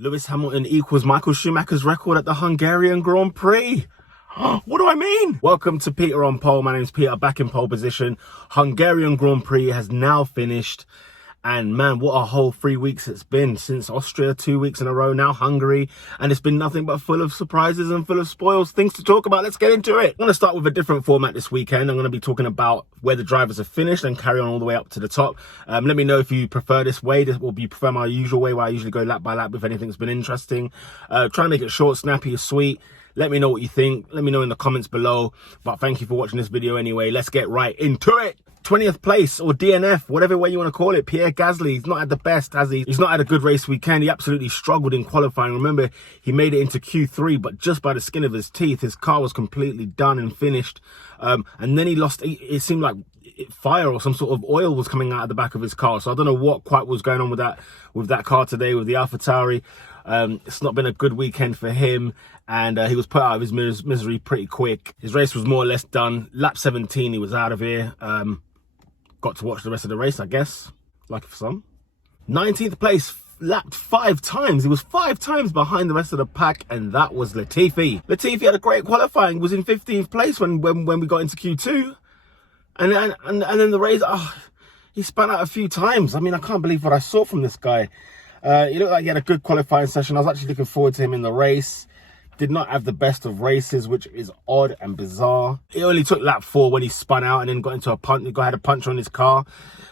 Lewis Hamilton equals Michael Schumacher's record at the Hungarian Grand Prix. What do I mean? Welcome to Peter on Pole. My name is Peter, back in pole position. Hungarian Grand Prix has now finished. And man, what a whole 3 weeks it's been since Austria, 2 weeks in a row, now Hungary. And it's been nothing but full of surprises and full of spoils, things to talk about. Let's get into it. I'm going to start with a different format this weekend. I'm going to be talking about where the drivers have finished and carry on all the way up to the top. Let me know if you prefer this way, or you prefer my usual way where I usually go lap by lap if anything's been interesting. Try to make it short, snappy, sweet. Let me know what you think. Let me know in the comments below. But thank you for watching this video anyway. Let's get right into it. 20th place, or DNF, whatever way you want to call it. Pierre Gasly, he's not had the best, has he? He's not had a good race weekend. He absolutely struggled in qualifying. Remember, he made it into Q3, but just by the skin of his teeth. His car was completely done and finished. And then he lost, it seemed like fire or some sort of oil was coming out of the back of his car. So I don't know what quite was going on with that car today, with the AlphaTauri. It's not been a good weekend for him, and he was put out of his misery pretty quick. His race was more or less done. Lap 17, he was out of here. Got to watch the rest of the race, I guess. Lucky for some. 19th place, lapped 5 times. He was 5 times behind the rest of the pack, and that was Latifi. Latifi had a great qualifying, was in 15th place when we got into Q2. And then the race, he spun out a few times. I mean, I can't believe what I saw from this guy. He looked like he had a good qualifying session. I was actually looking forward to him in the race. Did not have the best of races, which is odd and bizarre. It only took lap 4 when he spun out and then got into a punch. He had a puncture on his car.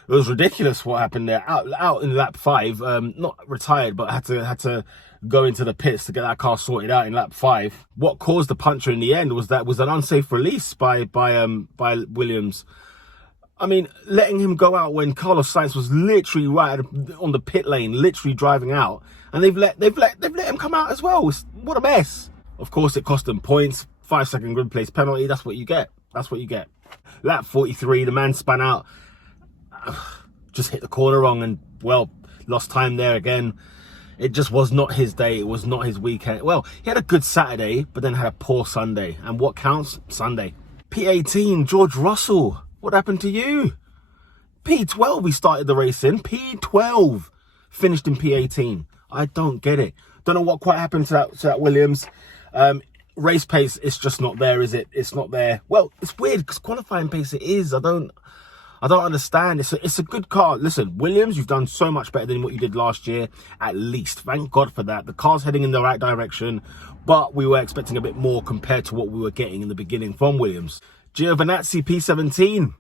It was ridiculous what happened there. Out in lap 5, not retired, but had to go into the pits to get that car sorted out in lap 5. What caused the puncture in the end was an unsafe release by Williams. I mean, letting him go out when Carlos Sainz was literally right on the pit lane, literally driving out, and they've let him come out as well. What a mess! Of course, it cost them points. 5-second grid place penalty. That's what you get. That's what you get. Lap 43, the man spun out, just hit the corner wrong, and well, lost time there again. It just was not his day. It was not his weekend. Well, he had a good Saturday, but then had a poor Sunday. And what counts? Sunday. P18, George Russell. What happened to you? P12 we started the race in. P12 finished in P18. I don't get it. Don't know what quite happened to that Williams. Race pace, it's just not there, is it? It's not there. Well, it's weird because qualifying pace it is. I don't understand. It's a good car. Listen, Williams, you've done so much better than what you did last year. At least, thank God for that. The car's heading in the right direction, but we were expecting a bit more compared to what we were getting in the beginning from Williams. Giovinazzi P17.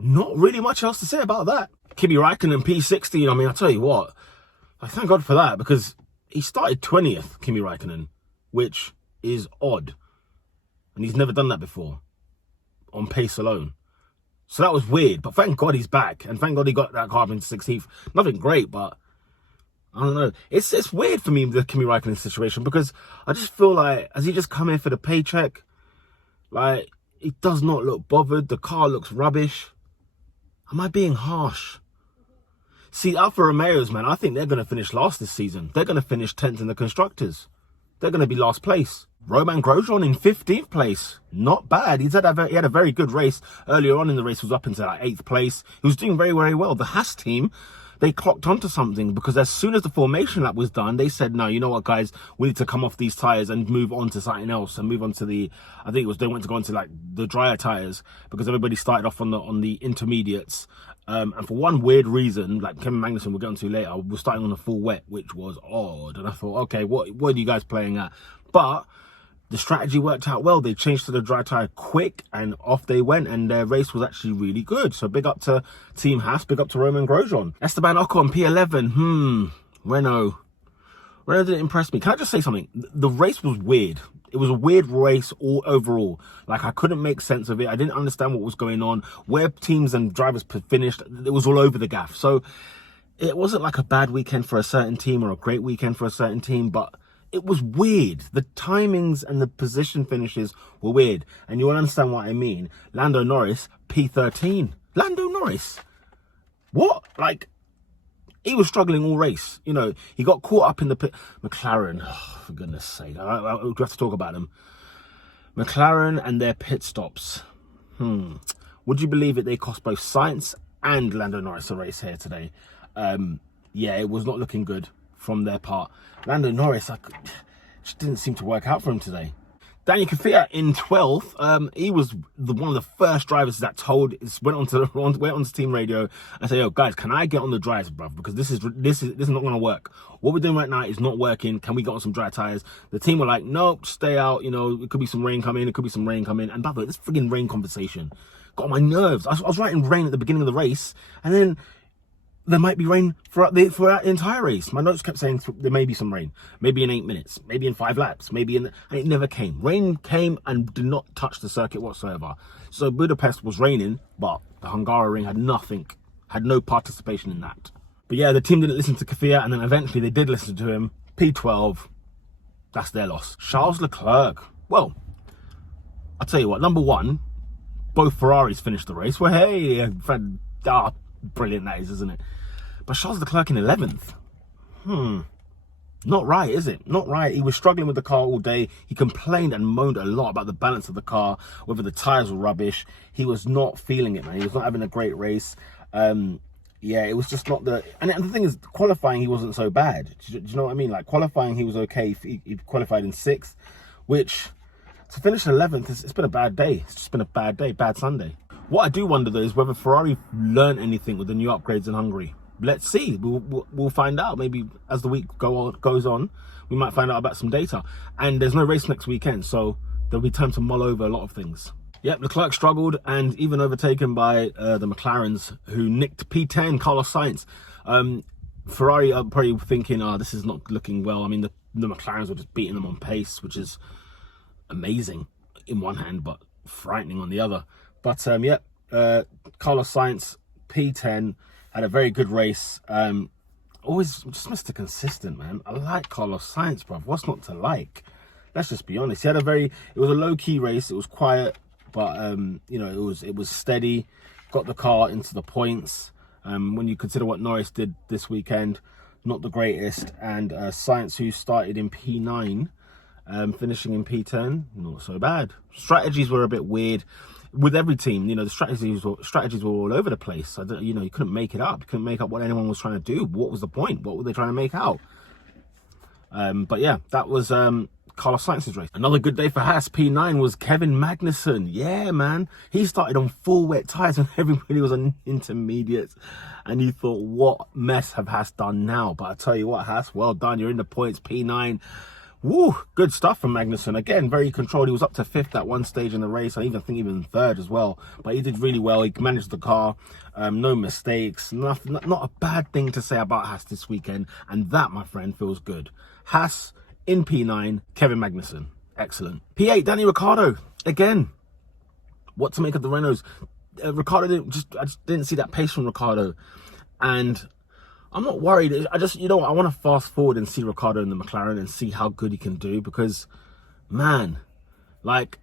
Not really much else to say about that. Kimi Raikonnen P16. I mean, I tell you what, I thank God for that, because he started 20th, Kimi Raikkonen, which is odd. And he's never done that before on pace alone. So that was weird, but thank God he's back. And thank God he got that car into 16th. Nothing great, but I don't know. It's weird for me, the Kimi Raikkonen situation, because I just feel like, has he just come in for the paycheck? Like, he does not look bothered. The car looks rubbish. Am I being harsh? See, Alfa Romeos, man, I think they're going to finish last this season. They're going to finish 10th in the Constructors. They're going to be last place. Roman Grosjean in 15th place. Not bad. He had a very good race. Earlier on in the race, he was up into like 8th place. He was doing very, very well. The Haas team, they clocked onto something, because as soon as the formation lap was done, they said, no, you know what, guys, we need to come off these tyres and move on to something else, and move on to they went to go into like the drier tyres, because everybody started off on the intermediates. And for one weird reason, like Kevin Magnussen, we'll get onto later, we're starting on the full wet, which was odd. And I thought, okay, what are you guys playing at? But the strategy worked out well. They changed to the dry tyre quick, and off they went, and their race was actually really good. So big up to Team Haas, big up to Roman Grosjean. Esteban Ocon, P11. Renault didn't impress me. Can I just say something? The race was weird. It was a weird race all overall. Like, I couldn't make sense of it. I didn't understand what was going on, where teams and drivers finished. It was all over the gaff. So it wasn't like a bad weekend for a certain team or a great weekend for a certain team, but it was weird. The timings and the position finishes were weird. And you will understand what I mean. Lando Norris, P13. Lando Norris. What? Like, he was struggling all race. You know, he got caught up in the pit. McLaren, for goodness sake. I have to talk about them. McLaren and their pit stops. Would you believe it? They cost both Sainz and Lando Norris a race here today. Yeah, it was not looking good from their part. Lando Norris, just didn't seem to work out for him today. Daniel Kvyat in 12th. He was one of the first drivers that went onto team radio and said, "Yo, guys, can I get on the dryers, bruv? Because this is not going to work. What we're doing right now is not working. Can we get on some dry tires?" The team were like, "Nope, stay out. You know, it could be some rain coming. It could be some rain coming." And by the way, this friggin' rain conversation got on my nerves. I was writing rain at the beginning of the race, and then there might be rain throughout the entire race. My notes kept saying there may be some rain. Maybe in 8 minutes. Maybe in 5 laps. And it never came. Rain came and did not touch the circuit whatsoever. So Budapest was raining, but the Hungaroring had no participation in that. But yeah, the team didn't listen to Kvyat, and then eventually they did listen to him. P12, that's their loss. Charles Leclerc. Well, I'll tell you what, number one, both Ferraris finished the race. Well, hey, brilliant that is, isn't it? But Charles Leclerc in 11th. Not right, is it? Not right. He was struggling with the car all day. He complained and moaned a lot about the balance of the car, whether the tyres were rubbish. He was not feeling it, man. He was not having a great race. Yeah, it was just not the... And the thing is, qualifying, he wasn't so bad. Do you know what I mean? Like, qualifying, he was okay. He qualified in 6th, which, to finish in 11th, it's been a bad day. It's just been a bad day, bad Sunday. What I do wonder, though, is whether Ferrari learned anything with the new upgrades in Hungary. Let's see. We'll find out. Maybe as the week goes on, we might find out about some data. And there's no race next weekend, so there'll be time to mull over a lot of things. Yep, Leclerc struggled and even overtaken by the McLarens, who nicked P10, Carlos Sainz. Ferrari are probably thinking, this is not looking well. I mean, the McLarens were just beating them on pace, which is amazing in one hand, but frightening on the other. But Carlos Sainz, P10, had a very good race. Always just Mr. Consistent, man. I like Carlos Sainz, bruv. What's not to like? Let's just be honest. It was a low-key race. It was quiet, but it was steady. Got the car into the points. When you consider what Norris did this weekend, not the greatest. And Sainz, who started in P9, finishing in P10, not so bad. Strategies were a bit weird. With every team, the strategies were all over the place. You couldn't make it up. You couldn't make up what anyone was trying to do. What was the point? What were they trying to make out? But yeah, that was Carlos Sainz's race. Another good day for Haas. P9 was Kevin Magnussen. Yeah, man. He started on full wet tyres and everybody was on intermediates. And you thought, what mess have Haas done now? But I tell you what, Haas, well done. You're in the points. P9. Woo, good stuff from Magnussen. Again, very controlled. He was up to 5th at one stage in the race. I think even 3rd as well. But he did really well. He managed the car. No mistakes. Not a bad thing to say about Haas this weekend. And that, my friend, feels good. Haas in P9, Kevin Magnussen. Excellent. P8, Danny Ricciardo. Again, what to make of the Renaults? Ricciardo I just didn't see that pace from Ricciardo. And I'm not worried. I want to fast forward and see Ricciardo in the McLaren and see how good he can do, because, man, like,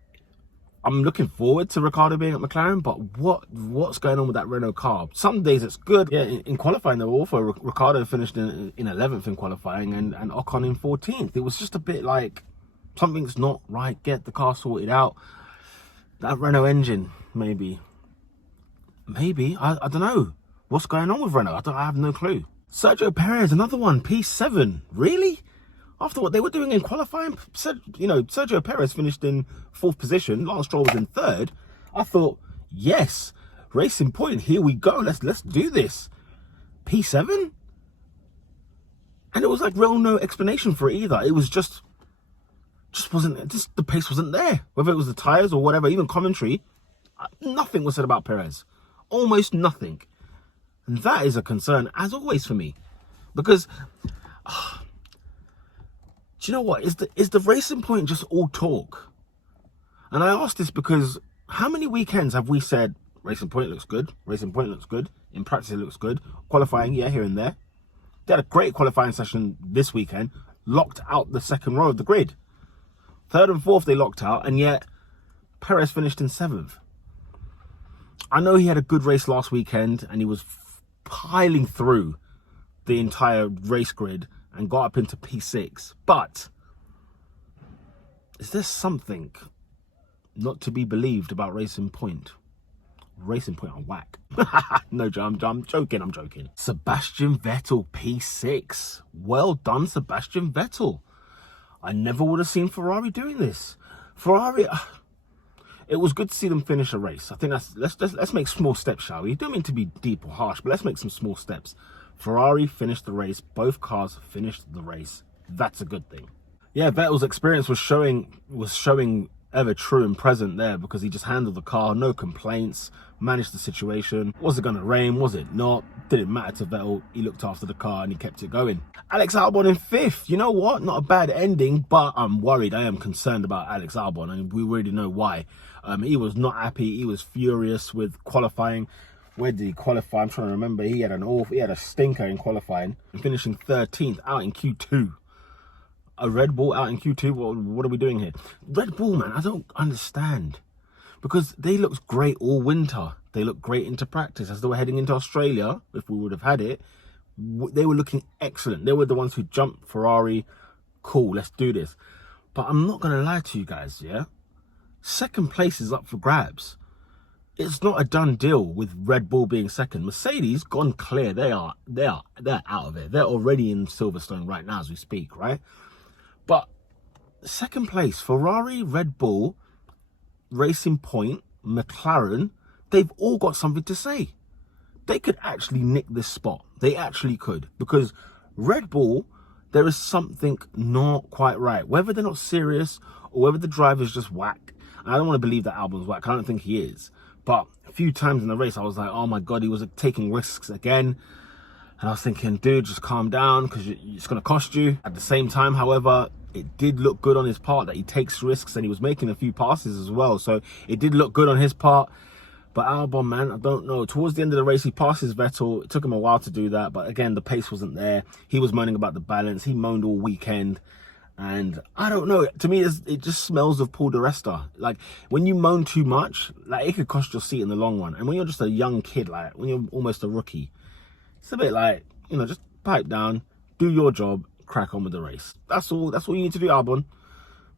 I'm looking forward to Ricciardo being at McLaren, but what's going on with that Renault car? Some days it's good. Yeah, in qualifying, though, also, Ricciardo finished in 11th in qualifying and Ocon in 14th. It was just a bit like, something's not right. Get the car sorted out. That Renault engine, maybe. I don't know. What's going on with Renault? I have no clue. Sergio Perez, another one, P7. Really? After what they were doing in qualifying, Sergio Perez finished in 4th position. Lance Stroll was in 3rd. I thought, yes, Racing Point, here we go. Let's do this. P7? And it was like real no explanation for it either. It was just the pace wasn't there. Whether it was the tyres or whatever, even commentary, nothing was said about Perez. Almost nothing. And that is a concern, as always, for me. Because, do you know what? Is the Racing Point just all talk? And I ask this because how many weekends have we said, Racing Point looks good, Racing Point looks good, in practice it looks good, qualifying, yeah, here and there. They had a great qualifying session this weekend, locked out the 2nd row of the grid. 3rd and 4th they locked out, and yet Perez finished in 7th. I know he had a good race last weekend, and he was piling through the entire race grid and got up into P6. But is there something not to be believed about Racing Point? Racing Point on whack. No, I'm joking. Sebastian Vettel, P6. Well done, Sebastian Vettel. I never would have seen Ferrari doing this. Ferrari, it was good to see them finish a race. I think let's make small steps, shall we? Don't mean to be deep or harsh, but let's make some small steps. Ferrari finished the race. Both cars finished the race. That's a good thing. Yeah, Vettel's experience was showing ever true and present there, because he just handled the car, no complaints, managed the situation. Was it going to rain? Was it not? Didn't matter to Vettel. He looked after the car and he kept it going. Alex Albon in 5th. You know what? Not a bad ending, but I'm worried. I am concerned about Alex Albon, and we already know why. He was not happy. He was furious with qualifying. Where did he qualify? I'm trying to remember. He had a stinker in qualifying, finishing 13th out in Q2. A Red Bull out in Q2. What are we doing here? Red Bull, man, I don't understand. Because they looked great all winter. They looked great into practice. As they were heading into Australia, if we would have had it, they were looking excellent. They were the ones who jumped Ferrari. Cool, let's do this. But I'm not going to lie to you guys, yeah? Second place is up for grabs. It's not a done deal with Red Bull being second. Mercedes gone clear. They're out of it. They're already in Silverstone right now as we speak, right? But second place, Ferrari, Red Bull, Racing Point, McLaren, they've all got something to say. They could actually nick this spot. They actually could. Because Red Bull, there is something not quite right. Whether they're not serious or whether the driver's just whack. And I don't want to believe that Albon's whack. I don't think he is. But a few times in the race, I was like, oh my God, he was taking risks again. And I was thinking, dude, just calm down, because it's going to cost you. At the same time, however, it did look good on his part that he takes risks, and he was making a few passes as well. So it did look good on his part. But Albon, man, I don't know. Towards the end of the race, he passes Vettel. It took him a while to do that. But again, the pace wasn't there. He was moaning about the balance. He moaned all weekend. And I don't know. To me, it just smells of Paul di Resta. Like, when you moan too much, like, it could cost your seat in the long run. And when you're just a young kid, like, when you're almost a rookie, it's a bit like, you know, just pipe down, do your job, crack on with the race. That's all you need to do, Albon.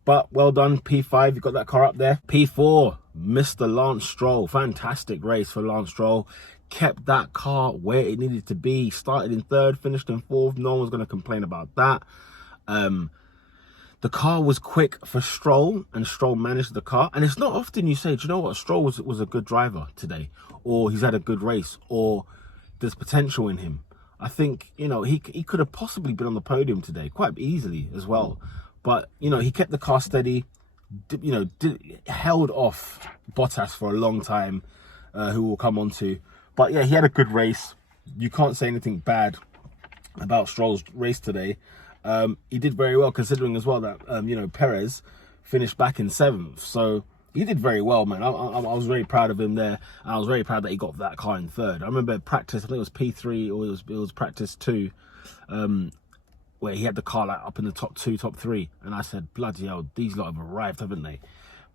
But well done, P5. You got that car up there. P4, Mr. Lance Stroll. Fantastic race for Lance Stroll. Kept that car where it needed to be. Started in 3rd, finished in 4th. No one's going to complain about that. The car was quick for Stroll, and Stroll managed the car. And it's not often you say, do you know what, Stroll was a good driver today, or he's had a good race, or there's potential in him. I think, you know, he could have possibly been on the podium today quite easily as well. But, you know, he kept the car steady, held off Bottas for a long time, who we'll come on to. But yeah, he had a good race. You can't say anything bad about Stroll's race today. He did very well, considering as well that, you know, Perez finished back in 7th. So he did very well, man. I was very proud of him there. And I was very proud that he got that car in 3rd. I remember practice, I think it was P3 or it was practice 2, where he had the car like up in the top 2, top 3. And I said, bloody hell, these lot have arrived, haven't they?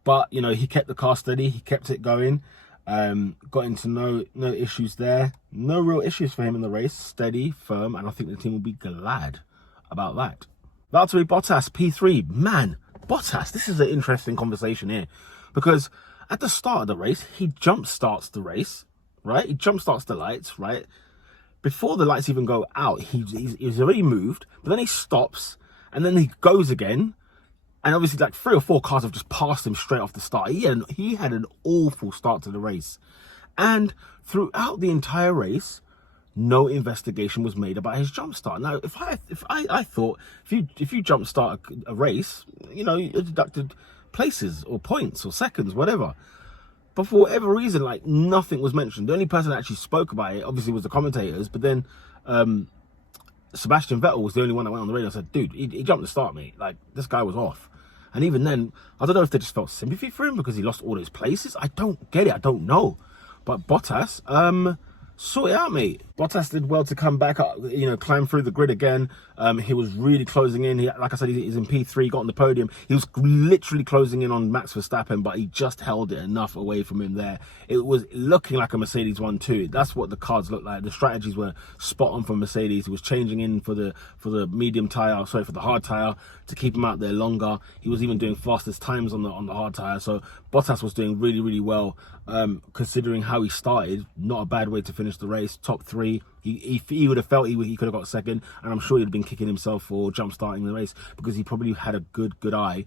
But, you know, he kept the car steady. He kept it going. Got into no issues there. No real issues for him in the race. Steady, firm. And I think the team will be glad about that. Valtteri Bottas, P3. Man, Bottas, this is an interesting conversation here, because at the start of the race, he jump starts the race, right? He jump starts the lights, right? Before the lights even go out, he's already moved, but then he stops, and then he goes again, and obviously like 3 or 4 cars have just passed him straight off the start. He had an awful start to the race, and throughout the entire race, no investigation was made about his jump start. Now, I thought if you jump start a race, you know, you deducted places or points or seconds, whatever. But for whatever reason, like, nothing was mentioned. The only person that actually spoke about it, obviously, was the commentators. But then Sebastian Vettel was the only one that went on the radio and said, dude, he jumped the start, mate. Like, this guy was off. And even then, I don't know if they just felt sympathy for him because he lost all his places. I don't get it. I don't know. But Bottas, sort it out, mate. Bottas did well to come back up, climb through the grid again. He was really closing in. Like I said, he's in P3, got on the podium. He was literally closing in on Max Verstappen, but he just held it enough away from him there. It was looking like a Mercedes 1-2. That's what the cards looked like. The strategies were spot on for Mercedes. He was changing in for the medium tyre, for the hard tyre to keep him out there longer. He was even doing fastest times on the hard tyre. So Bottas was doing really, really well, considering how he started. Not a bad way to finish the race. Top 3. He would have felt he could have got second, and I'm sure he'd have been kicking himself for jump starting the race, because he probably had a good eye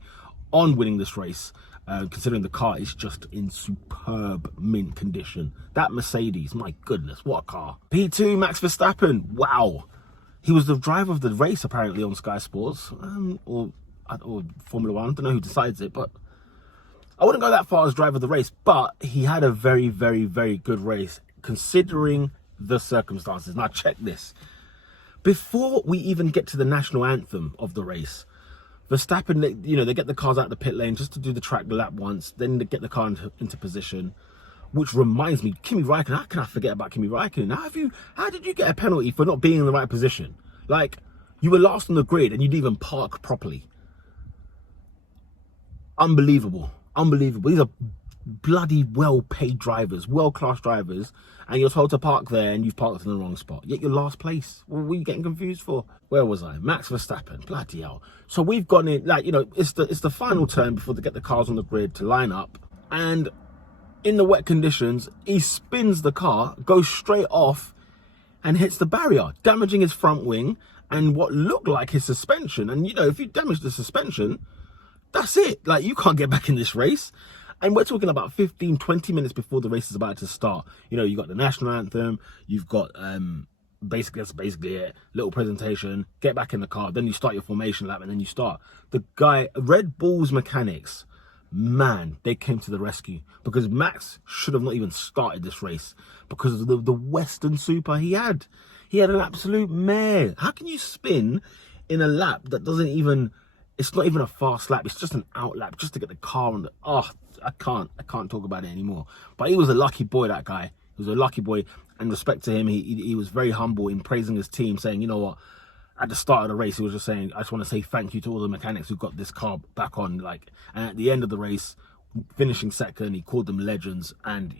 on winning this race, considering the car is just in superb mint condition. That Mercedes, my goodness, what a car. P2, Max Verstappen, wow. He was the driver of the race apparently on Sky Sports, or Formula 1, I don't know who decides it, but I wouldn't go that far as driver of the race, but he had a very, very, very good race considering the circumstances. Now check this. Before we even get to the national anthem of the race, Verstappen, they get the cars out of the pit lane just to do the track lap once, then they get the car into position, which reminds me, Kimi Raikonnen, how can I forget about Kimi Raikonnen? How did you get a penalty for not being in the right position? Like, you were last on the grid and you didn't even park properly. Unbelievable. These are bloody well-paid drivers, world-class drivers, and you're told to park there and you've parked in the wrong spot. Yet you're last place. What were you getting confused for? Where was I? Max Verstappen. Bloody hell. So we've gone in, it's the final turn before they get the cars on the grid to line up. And in the wet conditions, he spins the car, goes straight off and hits the barrier, damaging his front wing and what looked like his suspension. And, if you damage the suspension, that's it. Like, you can't get back in this race. And we're talking about 15, 20 minutes before the race is about to start. You got the national anthem, you've got, that's basically it. Little presentation, get back in the car, then you start your formation lap, and then you start. The guy, Red Bull's mechanics, man, they came to the rescue, because Max should have not even started this race because of the Western Super he had. He had an absolute mare. How can you spin in a lap that doesn't even... It's not even a fast lap. It's just an out lap just to get the car on the... Oh, I can't talk about it anymore. But he was a lucky boy, that guy. He was a lucky boy. And respect to him, he was very humble in praising his team, saying, you know what, at the start of the race, he was just saying, I just want to say thank you to all the mechanics who got this car back on. And at the end of the race, finishing second, he called them legends. And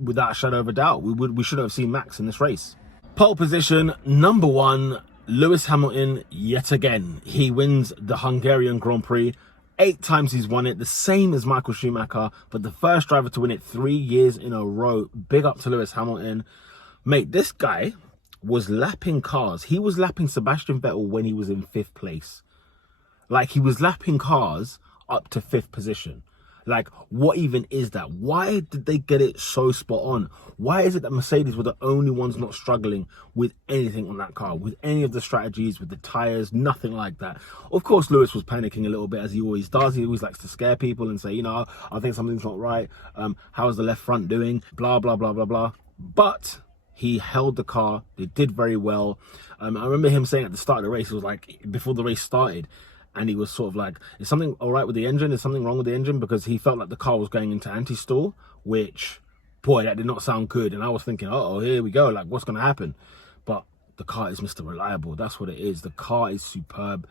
without a shadow of a doubt, we should have seen Max in this race. Pole position, number 1. Lewis Hamilton, yet again. He wins the Hungarian Grand Prix. 8 times he's won it, the same as Michael Schumacher, but the first driver to win it 3 years in a row. Big up to Lewis Hamilton. Mate, this guy was lapping cars. He was lapping Sebastian Vettel when he was in 5th place. Like, he was lapping cars up to 5th position. Like, what even is that? Why did they get it so spot on? Why is it that Mercedes were the only ones not struggling with anything on that car, with any of the strategies, with the tyres, nothing like that? Of course, Lewis was panicking a little bit, as he always does. He always likes to scare people and say, I think something's not right. How's the left front doing? Blah, blah, blah, blah, blah. But he held the car. They did very well. I remember him saying at the start of the race, it was like before the race started, and he was sort of like, is something all right with the engine? Is something wrong with the engine? Because he felt like the car was going into anti-stall, which, boy, that did not sound good. And I was thinking, uh-oh, here we go. Like, what's going to happen? But the car is Mr. Reliable. That's what it is. The car is superb.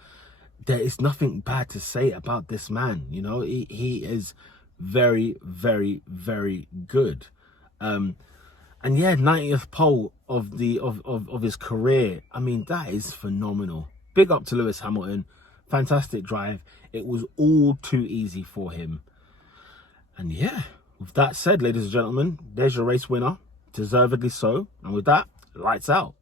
There is nothing bad to say about this man. He is very, very, very good. And yeah, 90th pole of his career. I mean, that is phenomenal. Big up to Lewis Hamilton. Fantastic drive. It was all too easy for him. And yeah, with that said, ladies and gentlemen, there's your race winner. Deservedly so. And with that, lights out.